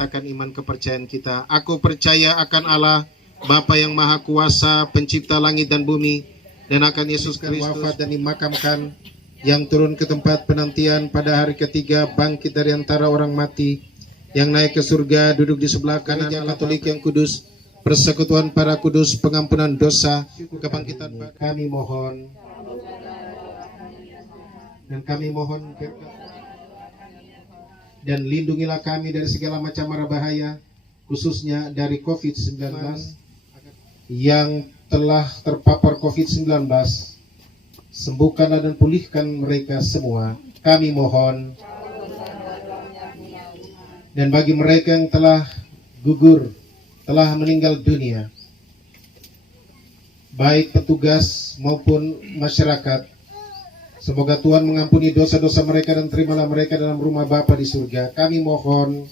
nyatakan iman kepercayaan kita. Aku percaya akan Allah, Bapa yang Maha Kuasa, pencipta langit dan bumi, dan akan Yesus Kristus wafat dan dimakamkan, yang turun ke tempat penantian pada hari ketiga, bangkit dari antara orang mati, yang naik ke surga, duduk di sebelah kanan Allah Katolik yang kudus, persekutuan para kudus, pengampunan dosa, kebangkitan. Kami mohon dan lindungilah kami dari segala macam mara bahaya, khususnya dari COVID-19 yang telah terpapar COVID-19. Sembuhkanlah dan pulihkan mereka semua, kami mohon. Dan bagi mereka yang telah gugur, telah meninggal dunia, baik petugas maupun masyarakat, semoga Tuhan mengampuni dosa-dosa mereka dan terimalah mereka dalam rumah Bapa di surga. Kami mohon.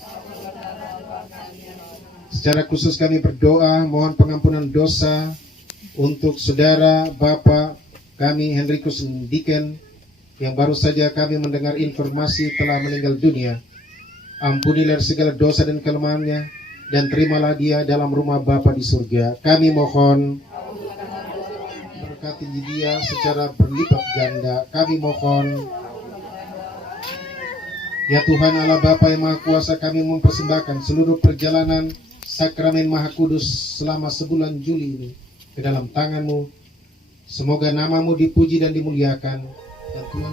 Secara khusus kami berdoa mohon pengampunan dosa untuk saudara Bapak kami Henrikus Diken yang baru saja kami mendengar informasi telah meninggal dunia. Ampunilah segala dosa dan kelemahannya dan terimalah dia dalam rumah Bapa di surga. Kami mohon. Berkati dia secara berlipat ganda, kami mohon. Ya Tuhan Allah Bapa yang Maha Kuasa, kami mempersembahkan seluruh perjalanan sakramen Maha Kudus selama sebulan Juli ini ke dalam tangan-Mu. Semoga nama-Mu dipuji dan dimuliakan. Dan Tuhan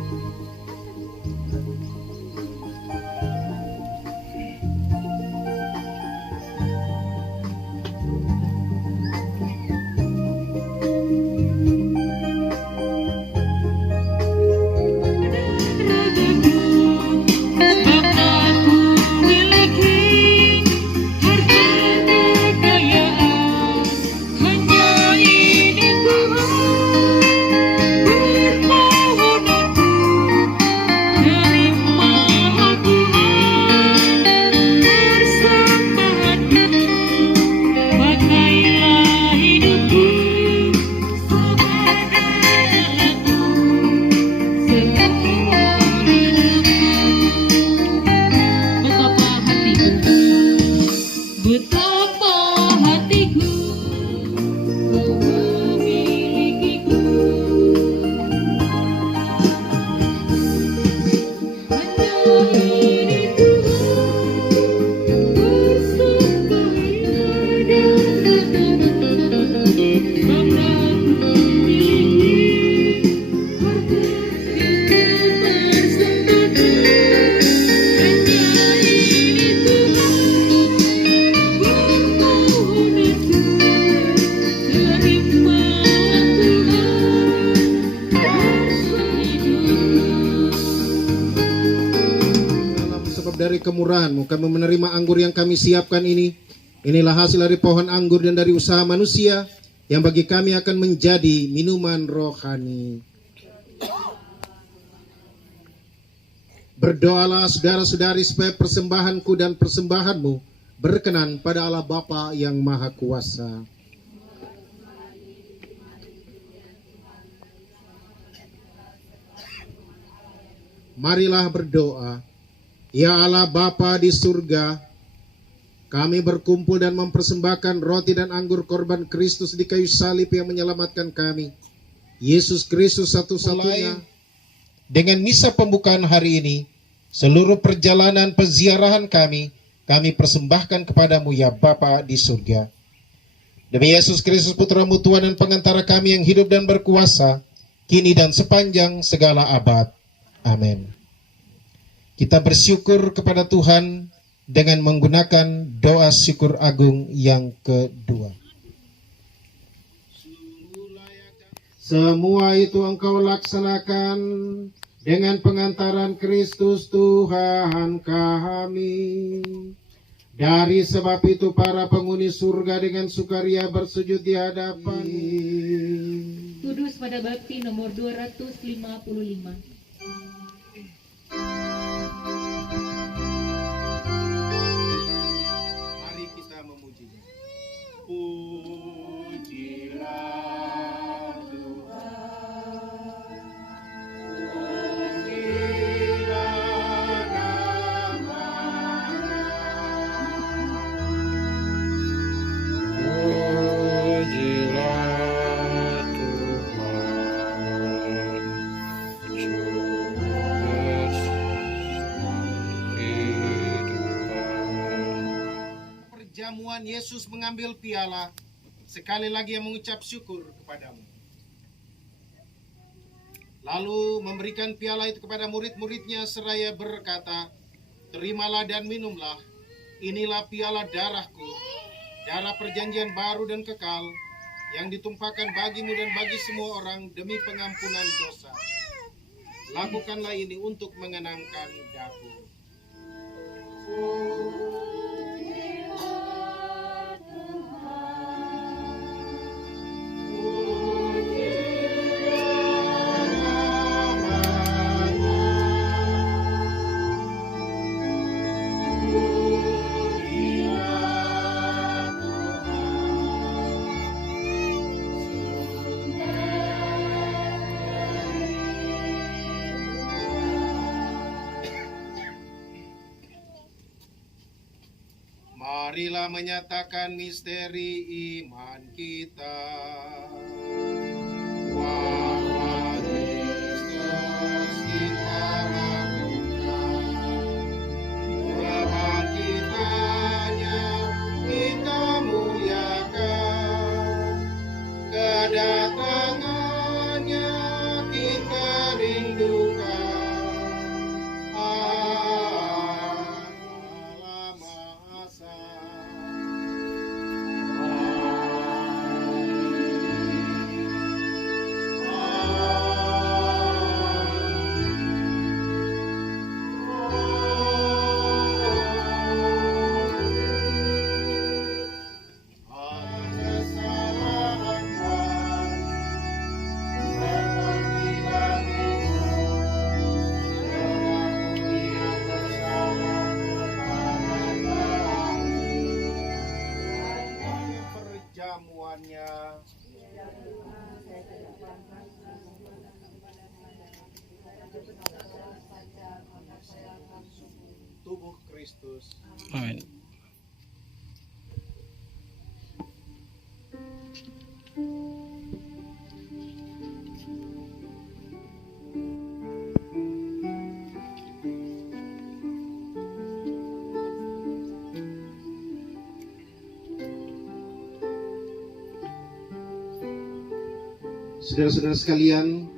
dari kemurahan-Mu kami menerima anggur yang kami siapkan ini. Inilah hasil dari pohon anggur dan dari usaha manusia yang bagi kami akan menjadi minuman rohani. Berdoalah saudara-saudari supaya persembahanku dan persembahan-Mu berkenan pada Allah Bapa yang Maha Kuasa. Marilah berdoa. Ya Allah Bapa di surga, kami berkumpul dan mempersembahkan roti dan anggur korban Kristus di kayu salib yang menyelamatkan kami. Yesus Kristus satu-satunya. Dengan misa pembukaan hari ini, seluruh perjalanan peziarahan kami persembahkan kepadamu ya Bapa di surga. Demi Yesus Kristus Putra-Mu Tuhan dan pengantara kami yang hidup dan berkuasa, kini dan sepanjang segala abad. Amin. Kita bersyukur kepada Tuhan dengan menggunakan doa syukur agung yang kedua. Semua itu Engkau laksanakan dengan pengantaran Kristus Tuhan kami. Dari sebab itu para penghuni surga dengan sukaria bersujud di hadapan. Kudus pada bakti nomor 255. perjamuan Yesus mengambil piala, sekali lagi yang mengucap syukur kepadamu. Lalu memberikan piala itu kepada murid-muridnya seraya berkata, terimalah dan minumlah, inilah piala darahku, darah perjanjian baru dan kekal, yang ditumpahkan bagimu dan bagi semua orang demi pengampunan dosa. Lakukanlah ini untuk mengenangkan daku. Marilah menyatakan misteri iman kita. Bahwa Kristus kita lakukan, kebangkitannya kita muliakan, kedatangannya kita rindukan. Tubuh Kristus. Amin. Saudara-saudara sekalian,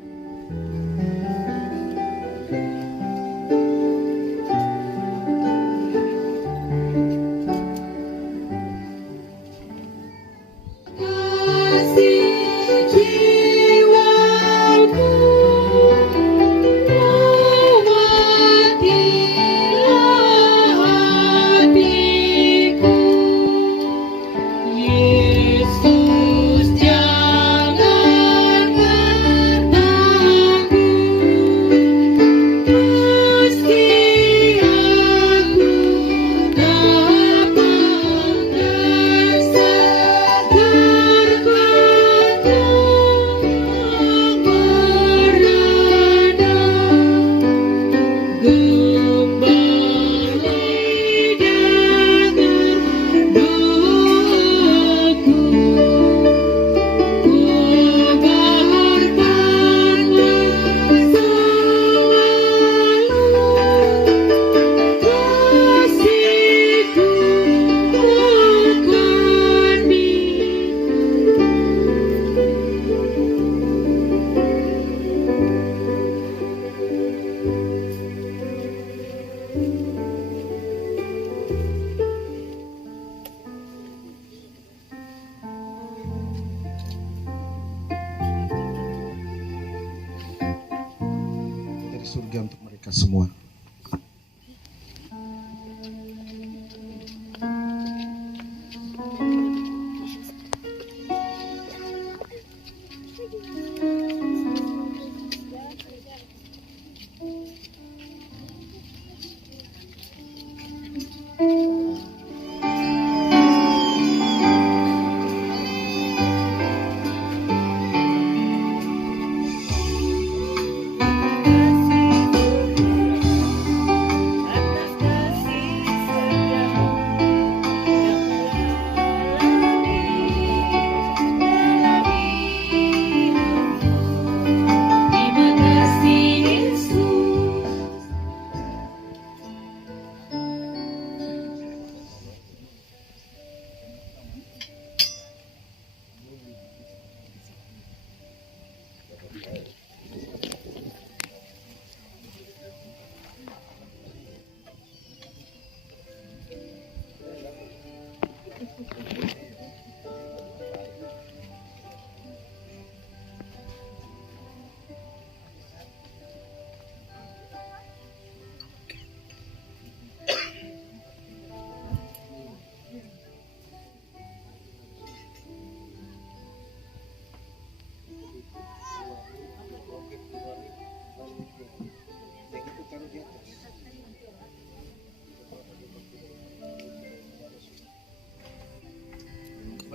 dari surga untuk mereka semua.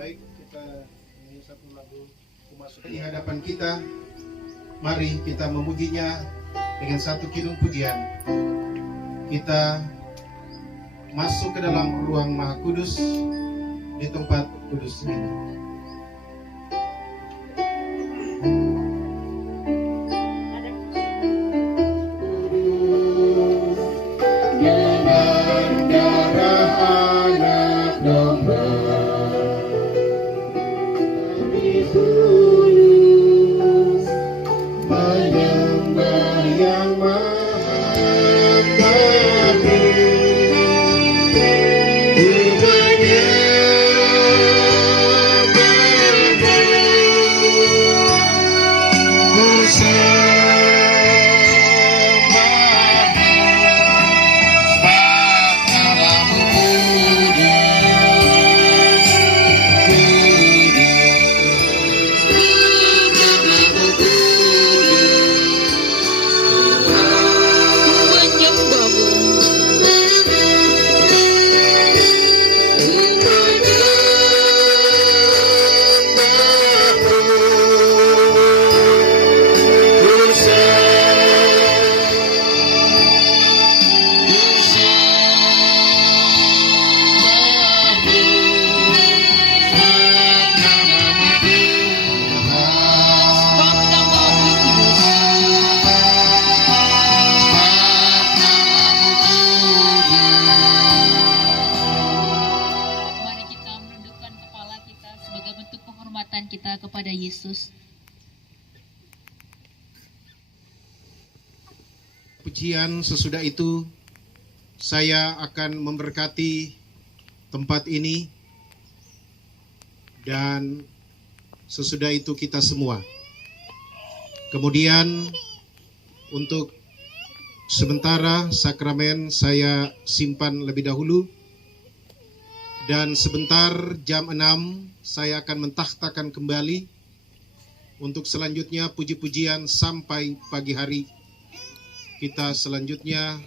Baik, kita ini satu lagu masuk di hadapan kita. Mari kita memujinya dengan satu kidung pujian. Kita masuk ke dalam ruang Maha Kudus di tempat kudus ini. Kita kepada Yesus. Pujian sesudah itu saya akan memberkati tempat ini, dan sesudah itu kita semua. Kemudian untuk sementara sakramen saya simpan lebih dahulu, dan sebentar jam 6 saya akan mentahtakan kembali untuk selanjutnya puji-pujian sampai pagi hari. Kita selanjutnya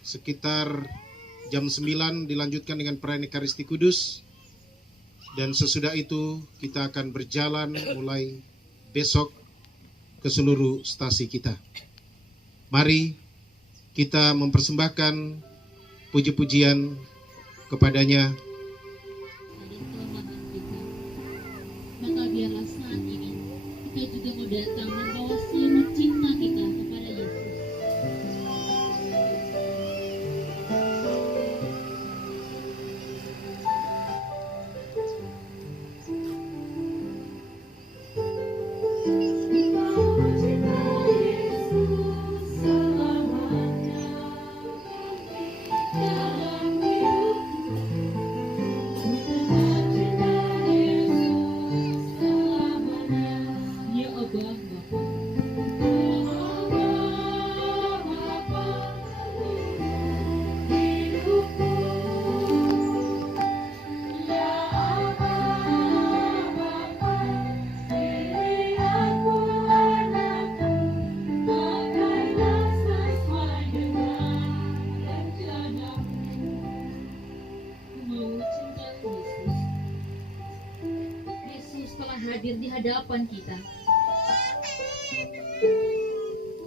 sekitar jam 9 dilanjutkan dengan perayaan Ekaristi Kudus, dan sesudah itu kita akan berjalan mulai besok ke seluruh stasi kita. Mari kita mempersembahkan puji-pujian kepadanya. Maka biarlah saat ini kita juga mau datang membawa seluruh cinta kita kepada Yesus. Hadir di hadapan kita.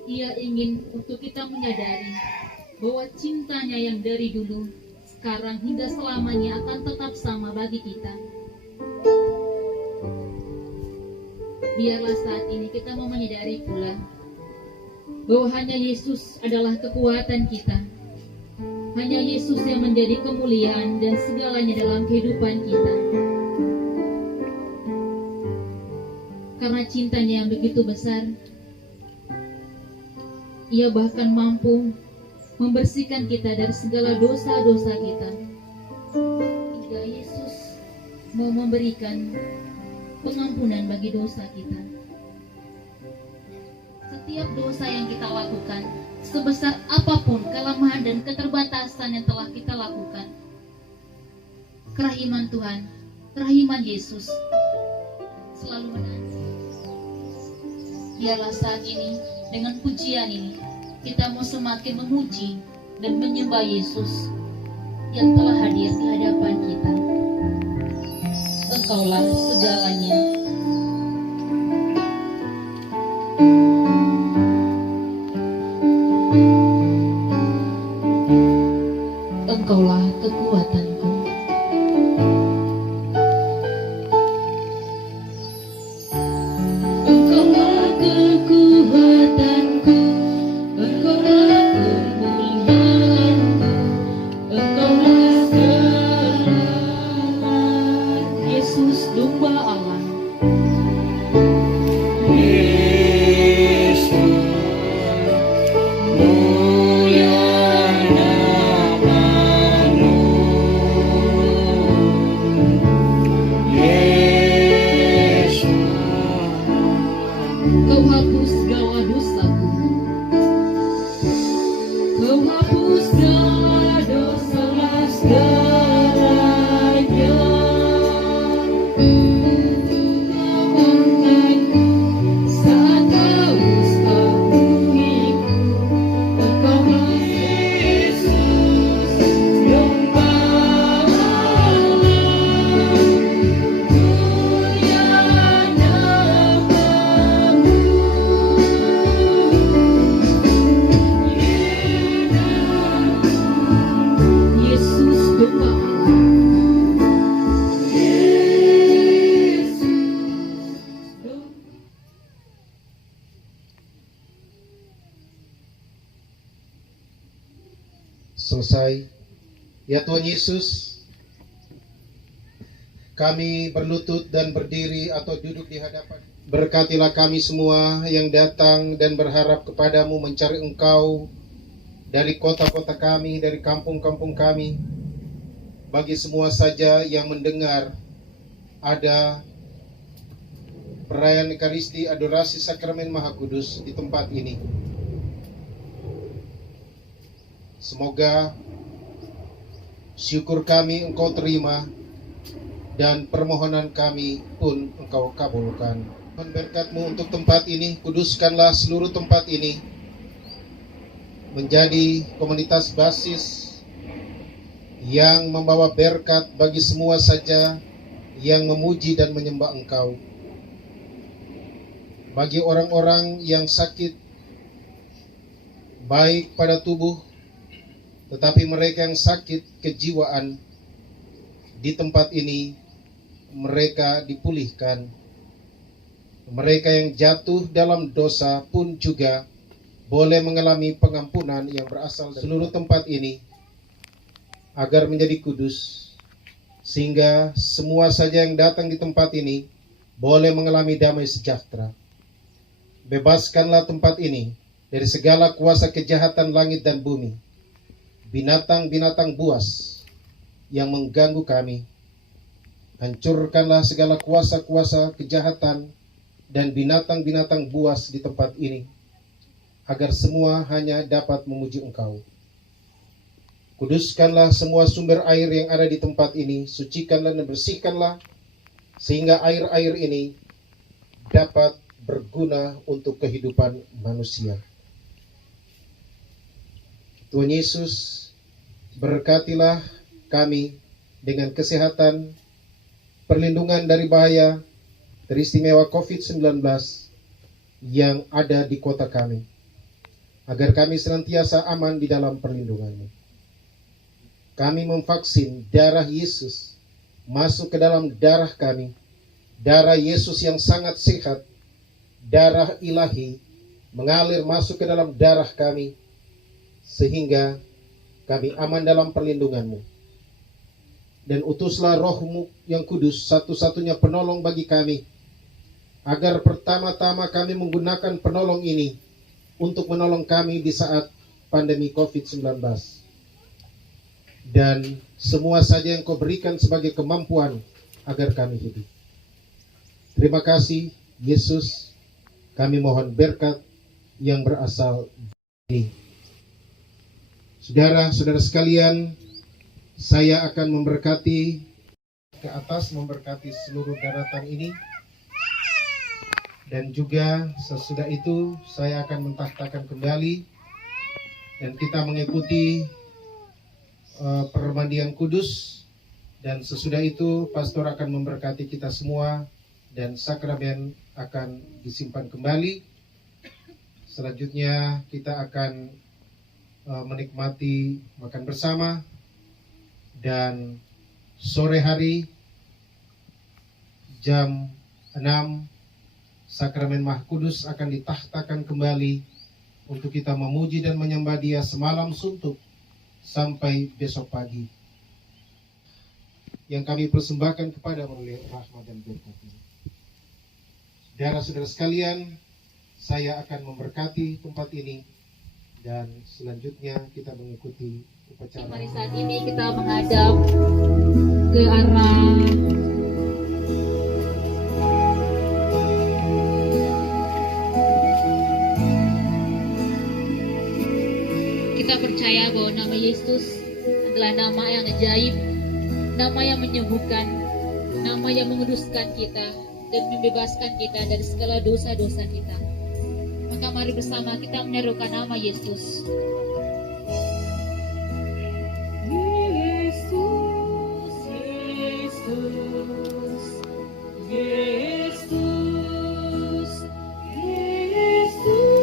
Ia ingin untuk kita menyadari bahwa cintanya yang dari dulu, sekarang hingga selamanya akan tetap sama bagi kita. Biarlah saat ini kita mau menyadari pula bahwa hanya Yesus adalah kekuatan kita. Hanya Yesus yang menjadi kemuliaan dan segalanya dalam kehidupan kita. Karena cintanya yang begitu besar, Ia bahkan mampu membersihkan kita dari segala dosa-dosa kita. Hingga Yesus mau memberikan pengampunan bagi dosa kita. Setiap dosa yang kita lakukan, sebesar apapun kelemahan dan keterbatasan yang telah kita lakukan, kerahiman Tuhan, kerahiman Yesus selalu menanti. Biarlah saat ini dengan pujian ini kita mau semakin memuji dan menyembah Yesus yang telah hadir di hadapan kita. Engkaulah segalanya. Engkaulah kekuatanku. Engkaulah kekuatanku, Engkaulah kemuliaanku, Engkaulah selamat. Yesus domba Allah. Yesus, mulia namamu. Yesus, Kau hapus segala dosaku. Kau hapus segala dosa segalanya. Kau angkatku saat haus temui-Ku. Engkaulah Yesus, domba Allah. Mulia namamu. Yesus domba Allah. Yesus domba. Selesai. Ya Tuhan Yesus, kami berlutut dan berdiri atau duduk di hadapan. Berkatilah kami semua yang datang dan berharap kepadamu, mencari Engkau dari kota-kota kami, dari kampung-kampung kami. Bagi semua saja yang mendengar ada perayaan Ekaristi Adorasi Sakramen Maha Kudus di tempat ini. Semoga syukur kami Engkau terima dan permohonan kami pun Engkau kabulkan. Mohon berkat-Mu untuk tempat ini, kuduskanlah seluruh tempat ini menjadi komunitas basis yang membawa berkat bagi semua saja yang memuji dan menyembah Engkau. Bagi orang-orang yang sakit, baik pada tubuh, tetapi mereka yang sakit kejiwaan, di tempat ini mereka dipulihkan. Mereka yang jatuh dalam dosa pun juga boleh mengalami pengampunan yang berasal dari seluruh tempat ini, agar menjadi kudus, sehingga semua saja yang datang di tempat ini boleh mengalami damai sejahtera. Bebaskanlah tempat ini dari segala kuasa kejahatan langit dan bumi, binatang-binatang buas yang mengganggu kami. Hancurkanlah segala kuasa-kuasa kejahatan dan binatang-binatang buas di tempat ini, agar semua hanya dapat memuji Engkau. Kuduskanlah semua sumber air yang ada di tempat ini, sucikanlah dan bersihkanlah, sehingga air-air ini dapat berguna untuk kehidupan manusia. Tuhan Yesus, berkatilah kami dengan kesehatan, perlindungan dari bahaya teristimewa COVID-19 yang ada di kota kami, agar kami senantiasa aman di dalam perlindungan-Mu. Kami memvaksin darah Yesus masuk ke dalam darah kami, darah Yesus yang sangat sehat, darah ilahi mengalir masuk ke dalam darah kami, sehingga kami aman dalam perlindungan-Mu. Dan utuslah Roh-Mu yang kudus, satu-satunya penolong bagi kami, agar pertama-tama kami menggunakan penolong ini untuk menolong kami di saat pandemi COVID-19. Dan semua saja yang Kau berikan sebagai kemampuan agar kami hidup. Terima kasih Yesus, kami mohon berkat yang berasal dari saudara-saudara sekalian. Saya akan memberkati ke atas, memberkati seluruh daratan ini. Dan juga sesudah itu saya akan mentahtakan kembali dan kita mengikuti permandian kudus. Dan sesudah itu pastor akan memberkati kita semua dan sakramen akan disimpan kembali. Selanjutnya kita akan menikmati makan bersama, dan sore hari jam 6 sakramen Maha Kudus akan ditahtakan kembali untuk kita memuji dan menyembah Dia semalam suntuk sampai besok pagi, yang kami persembahkan kepada oleh rahmat dan berkat-Nya. Saudara-saudara sekalian, saya akan memberkati tempat ini dan selanjutnya kita mengikuti upacara. Mari saat ini kita menghadap ke arah kita percaya bahwa nama Yesus adalah nama yang ajaib, nama yang menyembuhkan, nama yang menguduskan kita dan membebaskan kita dari segala dosa-dosa kita. Maka mari bersama kita menyerukan nama Yesus. Yesus, Yesus, Yesus, Yesus.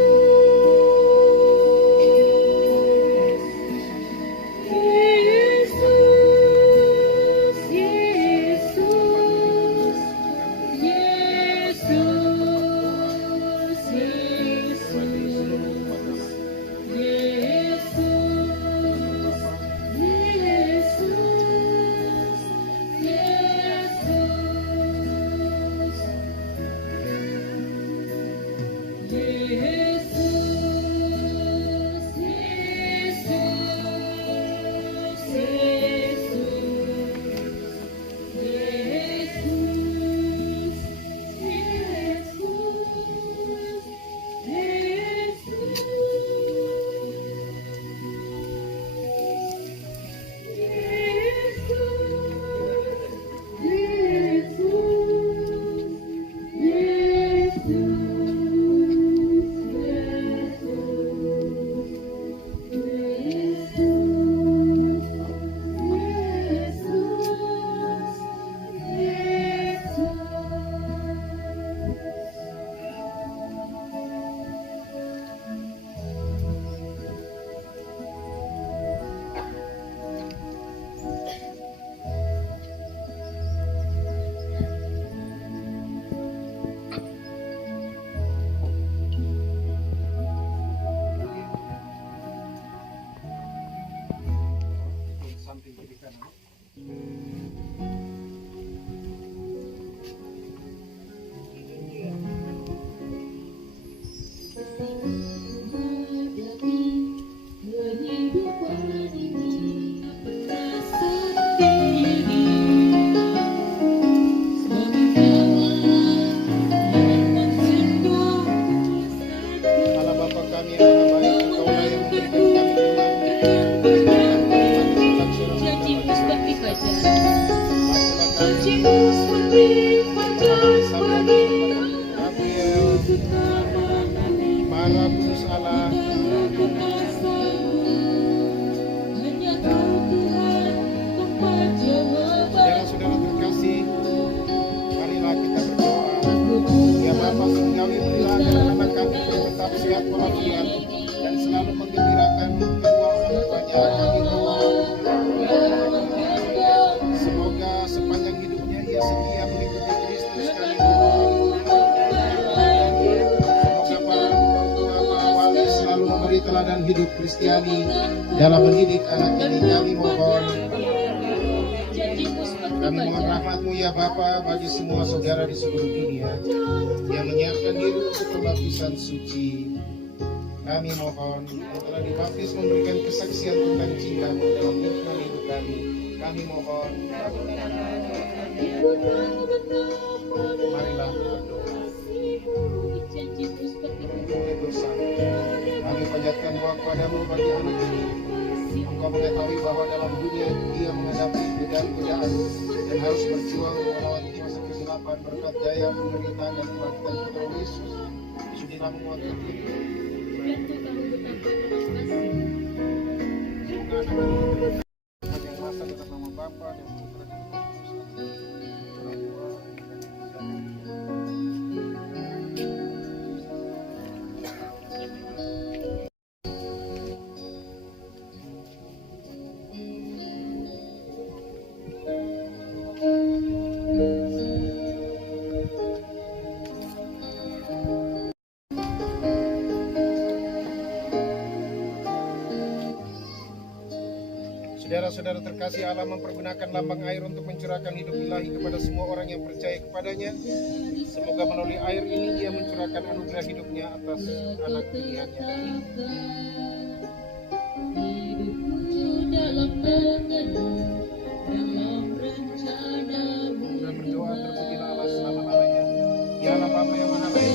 Teladan hidup Kristiani dalam mendidik anak ini, kami mohon rahmat-Mu ya Bapa bagi semua saudara di seluruh dunia yang menyiapkan diri untuk pembaptisan suci. Kami mohon yang telah dibaptis memberikan kesaksian tentang cinta-Mu dalam kehidupan hidup kami. Kami mohon, marilah berdoa. Dosa. Kami panjatkan doa kepadamu bagi anak ini. Engkau mengetahui bahwa dalam dunia dia menghadapi godaan dan harus berjuang melawan kuasa kegelapan. Berkat daya penderitaan dan kebangkitan Putra Yesus, sudilah menguatkan diri. Dan Tuhan betapa kasih. Yang kuasa dalam nama Bapa dan Putra dan Roh Kudus. Saudara-saudara terkasih, Allah mempergunakan lambang air untuk mencurahkan hidup ilahi kepada semua orang yang percaya kepadanya. Semoga melalui air ini Dia mencurahkan anugerah hidupnya atas anak pilihannya. Dan berdoa, terpujilah Allah selama-lamanya. Ya Allah Bapa yang Maha Baik,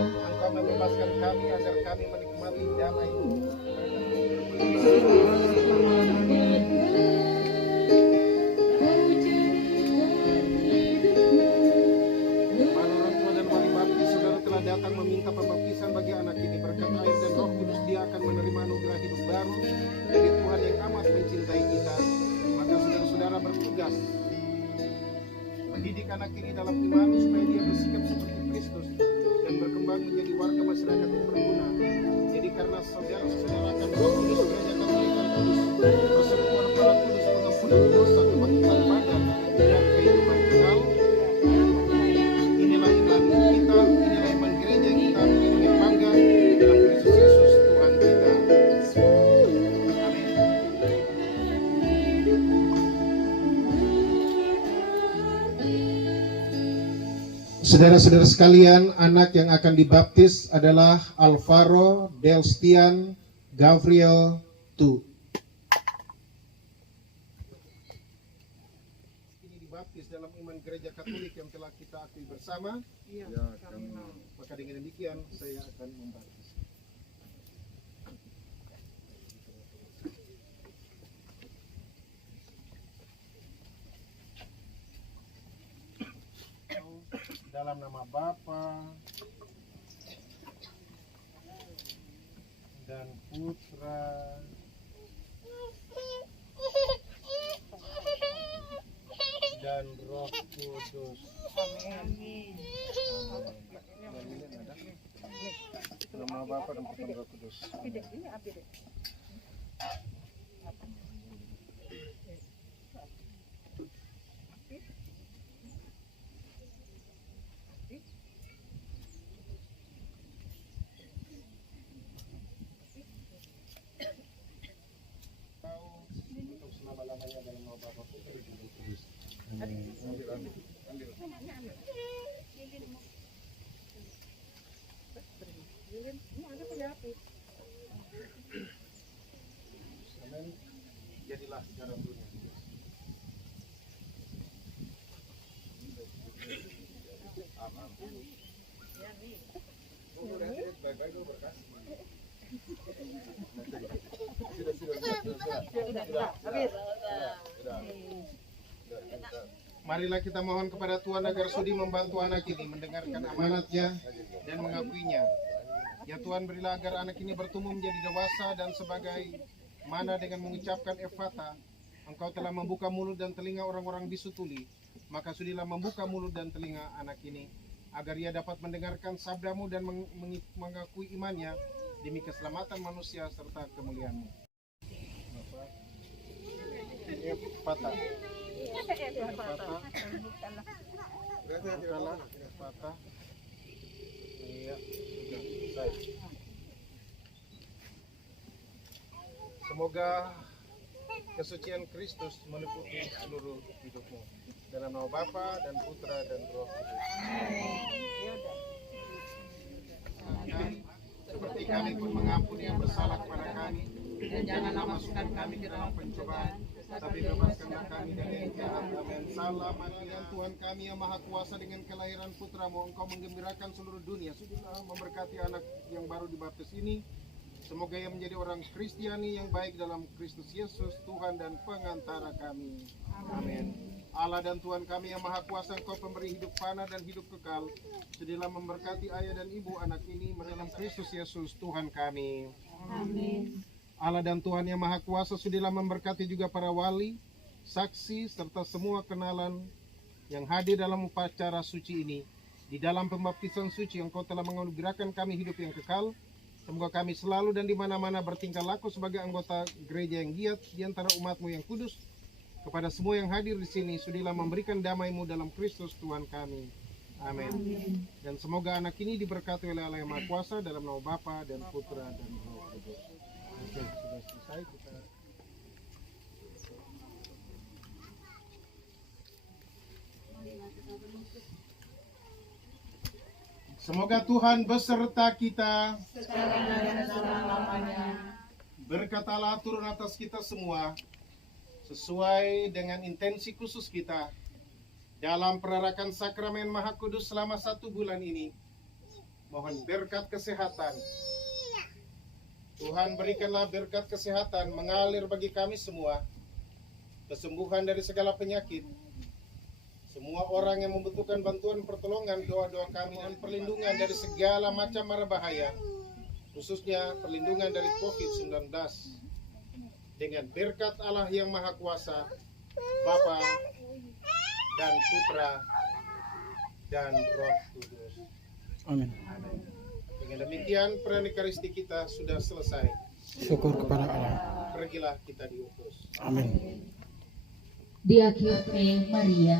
Engkau membebaskan kami agar kami menikmati damai. Para orang tua dan wali baptis, saudara telah datang meminta pembaptisan bagi anak ini. Berkat air dan Roh Kudus dia akan menerima anugerah hidup baru dari Tuhan yang amat mencintai kita. Maka saudara-saudara bertugas mendidik anak ini dalam iman supaya dia bersikap seperti Kristus dan berkembang menjadi warga masyarakat yang berguna. Jadi karena saudara-saudara akan Roh Kudus diajarkan oleh Roh Kudus, persekutuan para kudus, pengampunan dosa, kebangkitan badan dan kehidupan kekal. Inilah iman kita, inilah iman gereja kita yang bangga dalam Kristus Yesus Tuhan kita. Amin. Saudara-saudara sekalian, anak yang akan dibaptis adalah Alvaro Delstian Gabriel Tu. Ini dibaptis dalam iman gereja Katolik yang telah kita akui bersama. Maka dengan demikian saya akan membaptis. Dalam nama Bapa dan Putra dan Roh Kudus. Amin. Nama Bapa dan Putra dan Roh Kudus. Untuk selama-lamanya dalam nama Bapa, Putra dan Roh Kudus. Amin. Amin. Jadilah garam dunia. Baik-baik dulu berkas. Marilah kita mohon kepada Tuhan agar sudi membantu anak ini mendengarkan amanatnya dan mengakuinya. Ya Tuhan, berilah agar anak ini bertumbuh menjadi dewasa dan sebagai mana dengan mengucapkan Efata, Engkau telah membuka mulut dan telinga orang-orang bisu tuli. Maka sudilah membuka mulut dan telinga anak ini, agar ia dapat mendengarkan sabdamu dan mengakui imannya demi keselamatan manusia serta kemuliaan-Mu. Efata. Efata. Iya, sudah selesai. Semoga kesucian Kristus meliputi seluruh hidupmu. Dalam nama Bapa dan Putra dan Roh Kudus. Dan seperti kami pun mengampuni yang bersalah kepada kami, dan janganlah masukkan kami ke dalam pencobaan, tapi bebaskanlah kami dari yang jahat. Amin. Salam Tuhan, Tuhan kami yang Maha Kuasa, dengan kelahiran Putramu Engkau menggembirakan seluruh dunia. Sudahlah memberkati anak yang baru dibaptis ini. Semoga ia menjadi orang Kristiani yang baik dalam Kristus Yesus, Tuhan dan pengantara kami. Amin. Allah dan Tuhan kami yang Maha Kuasa, Engkau pemberi hidup fana dan hidup kekal. Sudilah memberkati ayah dan ibu anak ini dalam Kristus Yesus, Tuhan kami. Amin. Allah dan Tuhan yang Maha Kuasa, sudilah memberkati juga para wali, saksi, serta semua kenalan yang hadir dalam upacara suci ini. Di dalam pembaptisan suci, Engkau telah menganugerahkan kami hidup yang kekal. Semoga kami selalu dan di mana-mana bertingkah laku sebagai anggota gereja yang giat di antara umat-Mu yang kudus. Kepada semua yang hadir di sini, sudilah memberikan damai-Mu dalam Kristus Tuhan kami. Amin. Dan semoga anak ini diberkati oleh Allah yang Maha Kuasa dalam nama Bapa dan Putra dan Roh Kudus. Oke, sudah selesai kita. Semoga Tuhan beserta kita. Berkat Allah turun atas kita semua sesuai dengan intensi khusus kita dalam perarakan sakramen Maha Kudus selama 1 bulan ini. Mohon berkat kesehatan. Tuhan berikanlah berkat kesehatan mengalir bagi kami semua, kesembuhan dari segala penyakit. Semua orang yang membutuhkan bantuan pertolongan, doa-doa kami dan perlindungan dari segala macam mara bahaya, khususnya perlindungan dari COVID-19. Dengan berkat Allah yang Maha Kuasa, Bapa dan Putra dan Roh Kudus. Amin. Dengan demikian peran Ekaristi kita sudah selesai. Syukur kepada Allah. Pergilah kita diutus. Amin. Diakhiri Maria.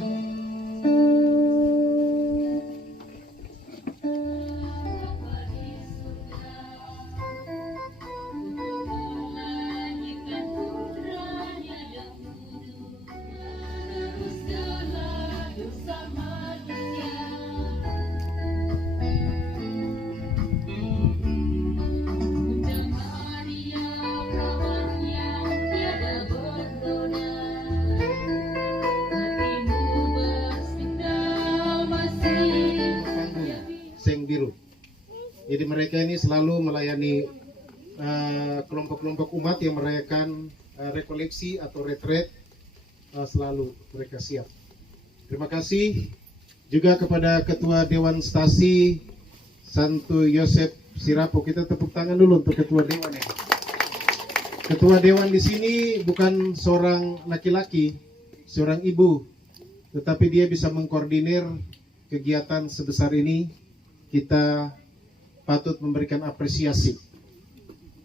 Seng Biru. Jadi mereka ini selalu melayani kelompok-kelompok umat yang merayakan rekoleksi atau retret, selalu mereka siap. Terima kasih juga kepada Ketua Dewan Stasi Santo Yosep Sirapo. Kita tepuk tangan dulu untuk Ketua Dewan ya. Ketua Dewan di sini bukan seorang laki-laki, seorang ibu, tetapi dia bisa mengkoordinir kegiatan sebesar ini. Kita patut memberikan apresiasi.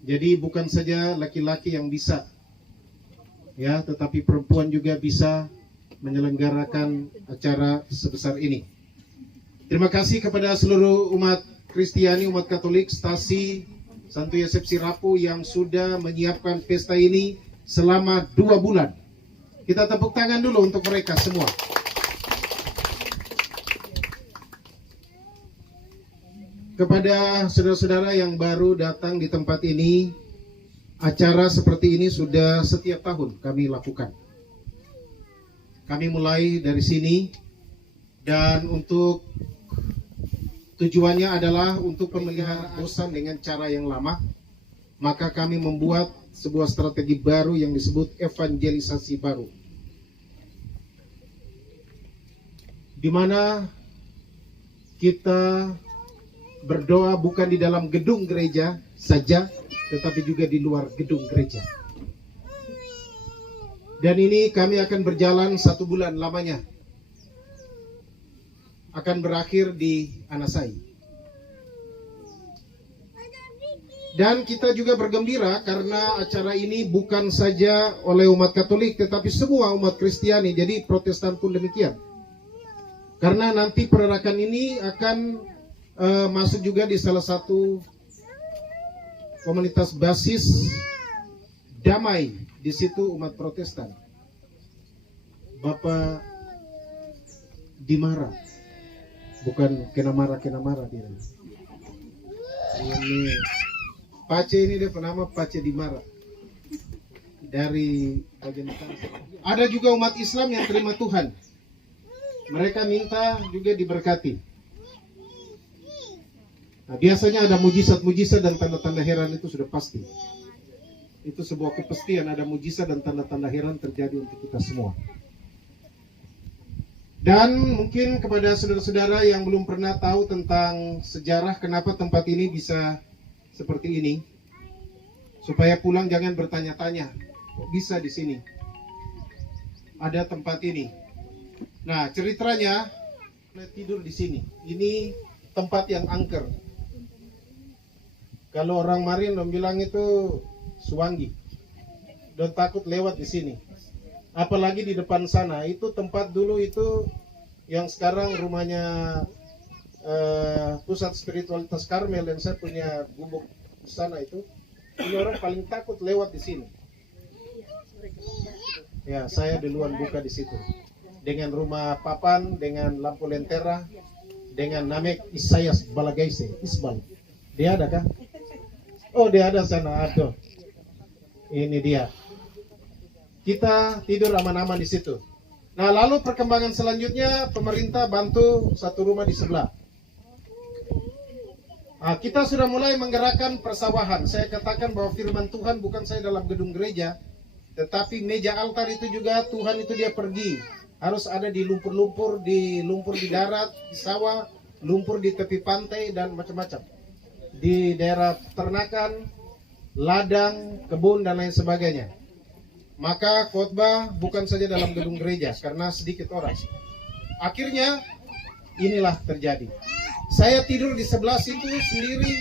Jadi bukan saja laki-laki yang bisa, ya, tetapi perempuan juga bisa menyelenggarakan acara sebesar ini. Terima kasih kepada seluruh umat Kristiani, umat Katolik, Stasi Santo Yosep Sirapo yang sudah menyiapkan pesta ini selama 2 bulan. Kita tepuk tangan dulu untuk mereka semua. Kepada saudara-saudara yang baru datang di tempat ini, acara seperti ini sudah setiap tahun kami lakukan. Kami mulai dari sini, dan untuk tujuannya adalah untuk pemelihara bosan dengan cara yang lama. Maka kami membuat sebuah strategi baru yang disebut evangelisasi baru, di mana kita berdoa bukan di dalam gedung gereja saja, tetapi juga di luar gedung gereja. Dan ini kami akan berjalan 1 bulan lamanya. Akan berakhir di Anasai. Dan kita juga bergembira karena acara ini bukan saja oleh umat Katolik, tetapi semua umat Kristiani. Jadi Protestan pun demikian. Karena nanti perarakan ini akan masuk juga di salah satu komunitas basis damai. Di situ umat Protestan. Bapak Dimara, bukan Kenamara dia. Ini Pace, ini dia penama Pace Dimara dari bagian utara. Ada juga umat Islam yang terima Tuhan. Mereka minta juga diberkati. Nah, biasanya ada mujizat-mujizat dan tanda-tanda heran, itu sudah pasti. Itu sebuah kepastian, ada mujizat dan tanda-tanda heran terjadi untuk kita semua. Dan mungkin kepada saudara-saudara yang belum pernah tahu tentang sejarah kenapa tempat ini bisa seperti ini, supaya pulang jangan bertanya-tanya, kok bisa di sini ada tempat ini. Nah, ceritanya tidur di sini. Ini tempat yang angker. Kalau orang Marin dong bilang itu Suwangi. Dan takut lewat di sini. Apalagi di depan sana, itu tempat dulu itu yang sekarang rumahnya pusat spiritualitas Karmel yang saya punya gubuk di sana itu. Ini orang paling takut lewat di sini. Ya, saya duluan buka di situ. Dengan rumah papan, dengan lampu lentera, dengan namek Isaias Balagaise, Isbal. Dia ada kah? Oh, dia ada sana, aduh. Ini dia. Kita tidur aman-aman di situ. Nah, lalu perkembangan selanjutnya pemerintah bantu satu rumah di sebelah. Nah, kita sudah mulai menggerakkan persawahan. Saya katakan bahwa firman Tuhan bukan saya dalam gedung gereja, tetapi meja altar itu juga Tuhan itu dia pergi. Harus ada di lumpur di darat, di sawah, lumpur di tepi pantai dan macam-macam. Di daerah peternakan, ladang, kebun dan lain sebagainya. Maka khotbah bukan saja dalam gedung gereja karena sedikit orang. Akhirnya inilah terjadi. Saya tidur di sebelah situ sendiri.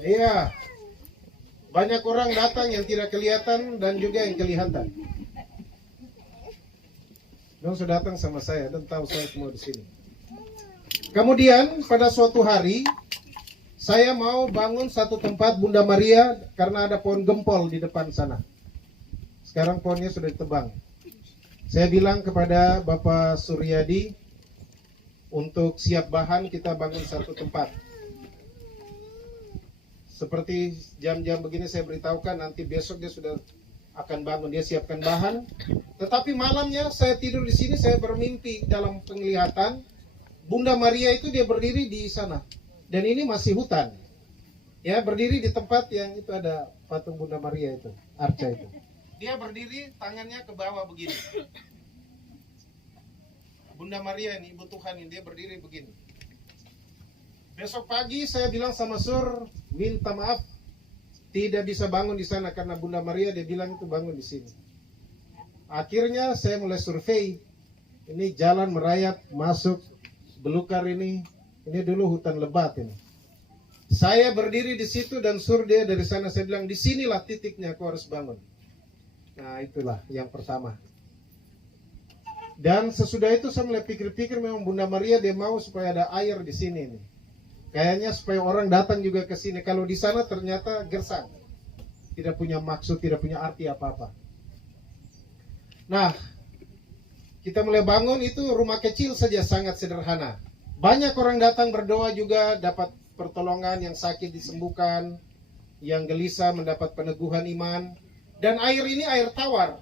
Iya. Banyak orang datang yang tidak kelihatan dan juga yang kelihatan. Mereka sudah datang sama saya dan tahu saya semua di sini. Kemudian pada suatu hari saya mau bangun satu tempat Bunda Maria karena ada pohon gempol di depan sana. Sekarang pohonnya sudah ditebang. Saya bilang kepada Bapak Suryadi untuk siap bahan kita bangun satu tempat. Seperti jam-jam begini saya beritahukan nanti besok dia sudah akan bangun, dia siapkan bahan. Tetapi malamnya saya tidur di sini, saya bermimpi dalam penglihatan Bunda Maria itu dia berdiri di sana. Dan ini masih hutan. Ya, berdiri di tempat yang itu ada patung Bunda Maria itu, arca itu. Dia berdiri tangannya ke bawah begini. Bunda Maria ini, Ibu Tuhan ini, dia berdiri begini. Besok pagi saya bilang sama Sur, minta maaf, tidak bisa bangun di sana karena Bunda Maria dia bilang itu bangun di sini. Akhirnya saya mulai survei. Ini jalan merayap masuk belukar ini dulu hutan lebat ini. Saya berdiri di situ dan Sur dia dari sana, saya bilang disinilah titiknya aku harus bangun. Nah itulah yang pertama. Dan sesudah itu saya mulai pikir-pikir memang Bunda Maria dia mau supaya ada air di sini nih. Kayaknya supaya orang datang juga ke sini. Kalau di sana ternyata gersang. Tidak punya maksud, tidak punya arti apa-apa. Nah, kita mulai bangun itu rumah kecil saja sangat sederhana. Banyak orang datang berdoa juga dapat pertolongan, yang sakit disembuhkan, yang gelisah mendapat peneguhan iman. Dan air ini air tawar.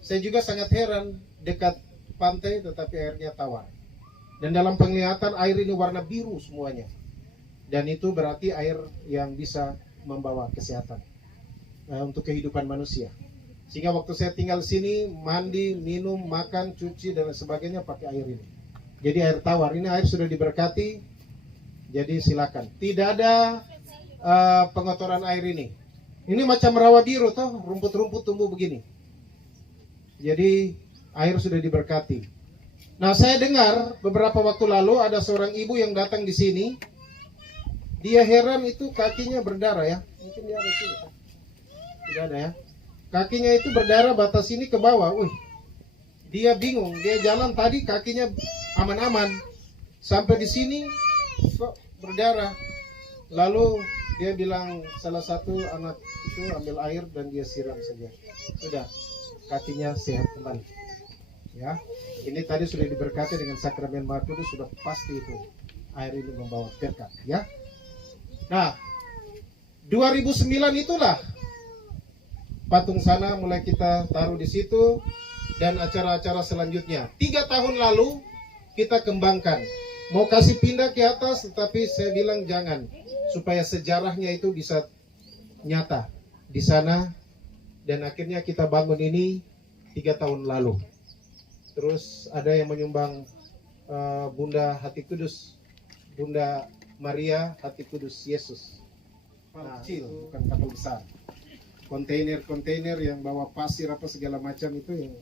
Saya juga sangat heran, dekat pantai tetapi airnya tawar. Dan dalam penglihatan air ini warna biru semuanya. Dan itu berarti air yang bisa membawa kesehatan untuk kehidupan manusia. Sehingga waktu saya tinggal di sini, mandi, minum, makan, cuci dan sebagainya pakai air ini. Jadi air tawar, ini air sudah diberkati. Jadi silakan. Tidak ada pengotoran air ini. Ini macam rawa biru toh, rumput-rumput tumbuh begini. Jadi air sudah diberkati. Nah, saya dengar beberapa waktu lalu ada seorang ibu yang datang di sini. Dia heran itu kakinya berdarah ya. Mungkin dia ada sini. Tidak ada ya. Kakinya itu berdarah batas ini ke bawah. Dia bingung. Dia jalan tadi kakinya aman-aman. Sampai di sini kok berdarah. Lalu dia bilang salah satu anak itu ambil air dan dia siram saja. Sudah, kakinya sehat kembali. Ya, ini tadi sudah diberkati dengan sakramen Maha Kudus, sudah pasti itu air ini membawa berkat. Ya. Nah, 2009 itulah patung sana mulai kita taruh di situ dan acara-acara selanjutnya. 3 tahun lalu kita kembangkan. Mau kasih pindah ke atas, tetapi saya bilang jangan, supaya sejarahnya itu bisa nyata di sana. Dan akhirnya kita bangun ini 3 tahun lalu. Terus ada yang menyumbang Bunda Hati Kudus, Bunda Maria Hati Kudus Yesus. Nah, kecil, bukan kapal besar. Kontainer-kontainer yang bawa pasir apa segala macam itu yang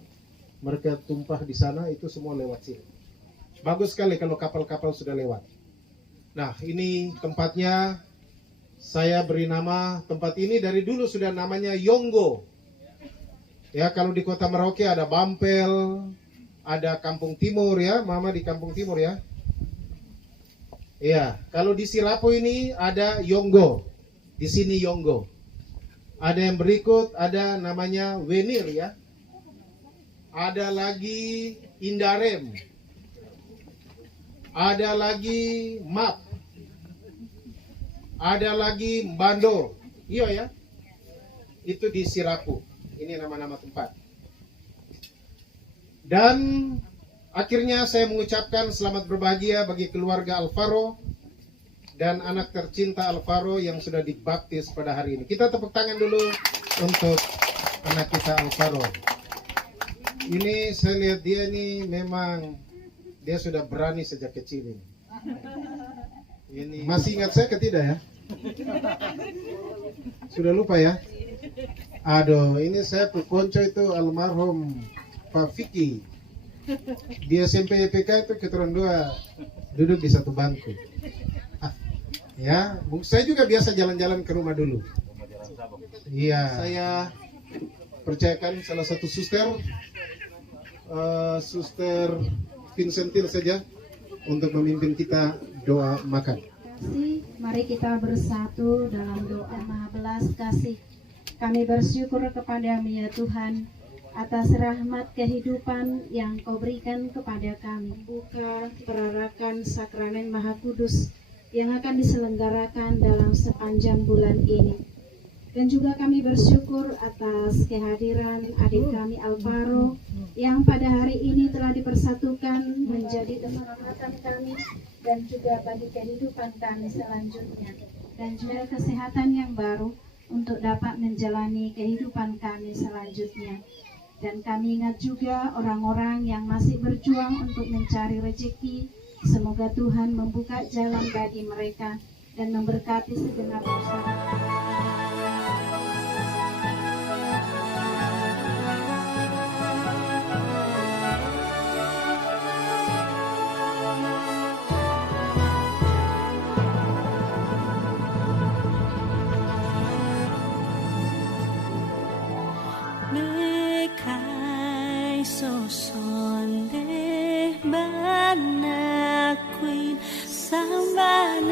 mereka tumpah di sana itu semua lewat sini. Bagus sekali kalau kapal-kapal sudah lewat. Nah, ini tempatnya saya beri nama tempat ini dari dulu sudah namanya Yonggo. Ya, kalau di Kota Merauke ada Bampel, ada Kampung Timur ya, Mama di Kampung Timur ya. Iya, kalau di Sirapo ini ada Yonggo. Di sini Yonggo. Ada yang berikut, ada namanya Wenir ya. Ada lagi Indarem. Ada lagi Map. Ada lagi Mbando. Iya ya. Itu di Sirapu. Ini nama-nama tempat. Dan akhirnya saya mengucapkan selamat berbahagia bagi keluarga Alvaro dan anak tercinta Alvaro yang sudah dibaptis pada hari ini. Kita tepuk tangan dulu untuk anak kita Alvaro. Ini saya lihat dia ini memang dia sudah berani sejak kecil ini. Masih ingat saya ke tidak ya? Sudah lupa ya? Aduh, ini saya pekonco itu almarhum Pak Vicky. Di SMP IPK itu kita orang dua duduk di satu bangku. Ya, saya juga biasa jalan-jalan ke rumah dulu. Iya, saya percayakan salah satu suster, Suster Vincentil saja untuk memimpin kita doa makan. Mari kita bersatu dalam doa Maha Belas Kasih. Kami bersyukur kepadamu ya Tuhan atas rahmat kehidupan yang Kau berikan kepada kami. Buka perarakan sakramen Maha Kudus yang akan diselenggarakan dalam sepanjang bulan ini. Dan juga kami bersyukur atas kehadiran adik kami Alvaro yang pada hari ini telah dipersatukan menjadi keselamatan kami dan juga bagi kehidupan kami selanjutnya. Dan juga kesehatan yang baru untuk dapat menjalani kehidupan kami selanjutnya. Dan kami ingat juga orang-orang yang masih berjuang untuk mencari rezeki. Semoga Tuhan membuka jalan bagi mereka dan memberkati segenap usaha. Sonde banakuin sambanem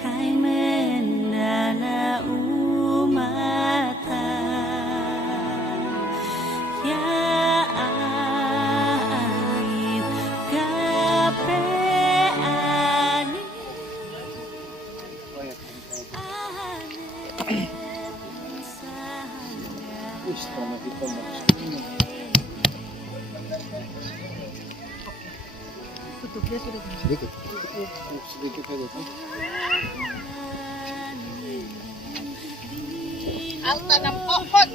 kai menana umata ya alif kape ani Sedikit aja tuh. Aku tanam pohon.